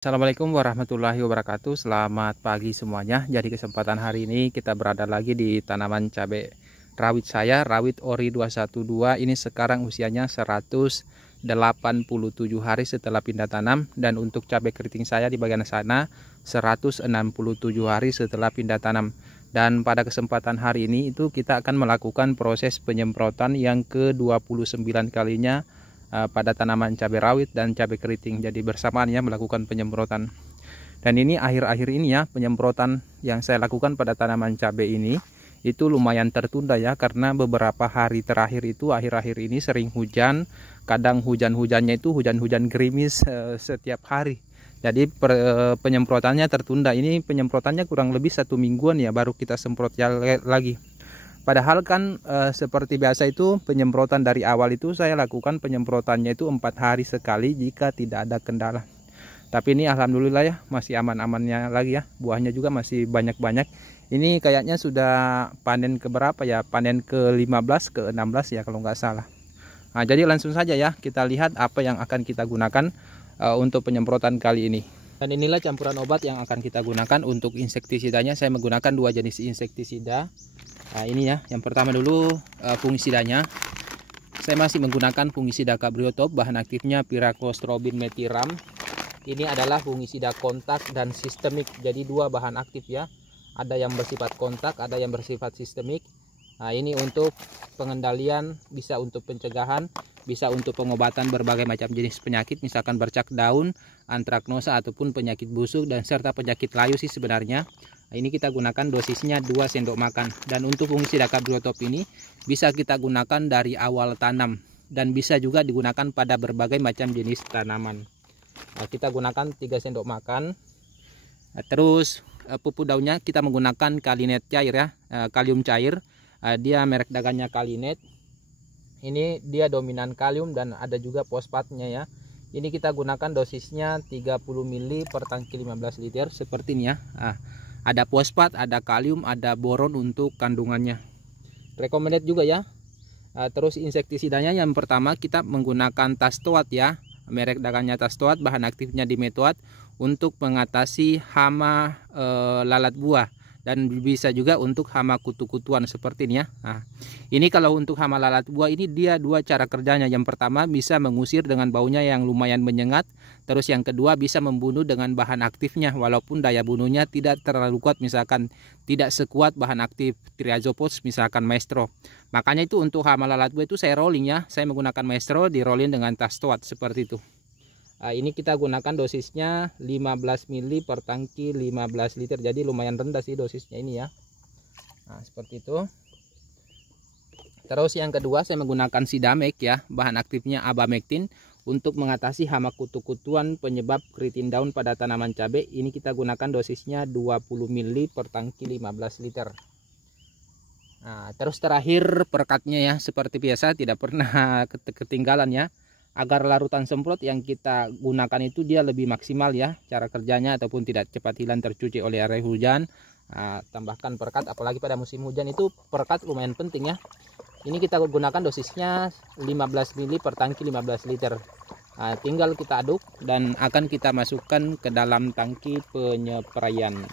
Assalamualaikum warahmatullahi wabarakatuh. Selamat pagi semuanya. Jadi kesempatan hari ini kita berada lagi di tanaman cabai rawit saya, rawit ori 212. Ini sekarang usianya 187 hari setelah pindah tanam, dan untuk cabai keriting saya di bagian sana 167 hari setelah pindah tanam. Dan pada kesempatan hari ini itu kita akan melakukan proses penyemprotan yang ke-29 kalinya pada tanaman cabai rawit dan cabai keriting. Jadi bersamaan ya melakukan penyemprotan. Dan ini akhir-akhir ini ya, penyemprotan yang saya lakukan pada tanaman cabai ini itu lumayan tertunda ya, karena beberapa hari terakhir itu akhir-akhir ini sering hujan. Kadang hujan-hujannya itu hujan-hujan gerimis setiap hari. Jadi penyemprotannya tertunda. Ini penyemprotannya kurang lebih 1 mingguan ya baru kita semprot lagi. Padahal kan seperti biasa itu penyemprotan dari awal itu saya lakukan penyemprotannya itu 4 hari sekali jika tidak ada kendala. Tapi ini alhamdulillah ya masih aman-amannya lagi ya. Buahnya juga masih banyak-banyak. Ini kayaknya sudah panen ke berapa ya? Panen ke-15 ke-16 ya kalau nggak salah. Nah, jadi langsung saja ya kita lihat apa yang akan kita gunakan untuk penyemprotan kali ini. Dan inilah campuran obat yang akan kita gunakan untuk insektisidanya. Saya menggunakan 2 jenis insektisida. Nah, ini ya, yang pertama dulu fungisidanya. Saya masih menggunakan fungisida Cabriotop, bahan aktifnya Pyraclostrobin methyram. Ini adalah fungisida kontak dan sistemik. Jadi 2 bahan aktif ya. Ada yang bersifat kontak, ada yang bersifat sistemik. Nah, ini untuk pengendalian, bisa untuk pencegahan, bisa untuk pengobatan berbagai macam jenis penyakit, misalkan bercak daun, antraknosa ataupun penyakit busuk dan serta penyakit layu sih sebenarnya. Nah, ini kita gunakan dosisnya 2 sendok makan. Dan untuk fungisida Cabriotop ini bisa kita gunakan dari awal tanam dan bisa juga digunakan pada berbagai macam jenis tanaman. Nah, kita gunakan 3 sendok makan. Nah, terus pupuk daunnya kita menggunakan kalinet cair ya, kalium cair. Dia merek dagangnya Kalinet. Ini dia dominan kalium dan ada juga fosfatnya ya. Ini kita gunakan dosisnya 30 ml per tangki 15 liter seperti ini ya. Ada fosfat, ada kalium, ada boron untuk kandungannya. Recommended juga ya. Terus insektisidanya yang pertama kita menggunakan Tastoat ya. Merek dagangnya Tastoat, bahan aktifnya Dimetoat untuk mengatasi hama lalat buah. Dan bisa juga untuk hama kutu-kutuan seperti ini ya. Nah, ini kalau untuk hama lalat buah ini dia 2 cara kerjanya. Yang pertama bisa mengusir dengan baunya yang lumayan menyengat. Terus yang kedua bisa membunuh dengan bahan aktifnya, walaupun daya bunuhnya tidak terlalu kuat, misalkan tidak sekuat bahan aktif Triazopos misalkan Maestro. Makanya itu untuk hama lalat buah itu saya rolling ya. Saya menggunakan Maestro di rolling dengan Tastoat seperti itu. Ini kita gunakan dosisnya 15 ml per tangki 15 liter. Jadi lumayan rendah sih dosisnya ini ya. Nah, seperti itu. Terus yang kedua saya menggunakan Sidamek ya, bahan aktifnya Abamectin untuk mengatasi hama kutu-kutuan penyebab keriting daun pada tanaman cabai. Ini kita gunakan dosisnya 20 ml per tangki 15 liter. Nah, terus terakhir perekatnya ya, seperti biasa tidak pernah ketinggalan ya. Agar larutan semprot yang kita gunakan itu dia lebih maksimal ya cara kerjanya, ataupun tidak cepat hilang tercuci oleh air hujan. Tambahkan perekat, apalagi pada musim hujan itu perekat lumayan penting ya. Ini kita gunakan dosisnya 15 ml per tangki 15 liter. Tinggal kita aduk dan akan kita masukkan ke dalam tangki penyepraian.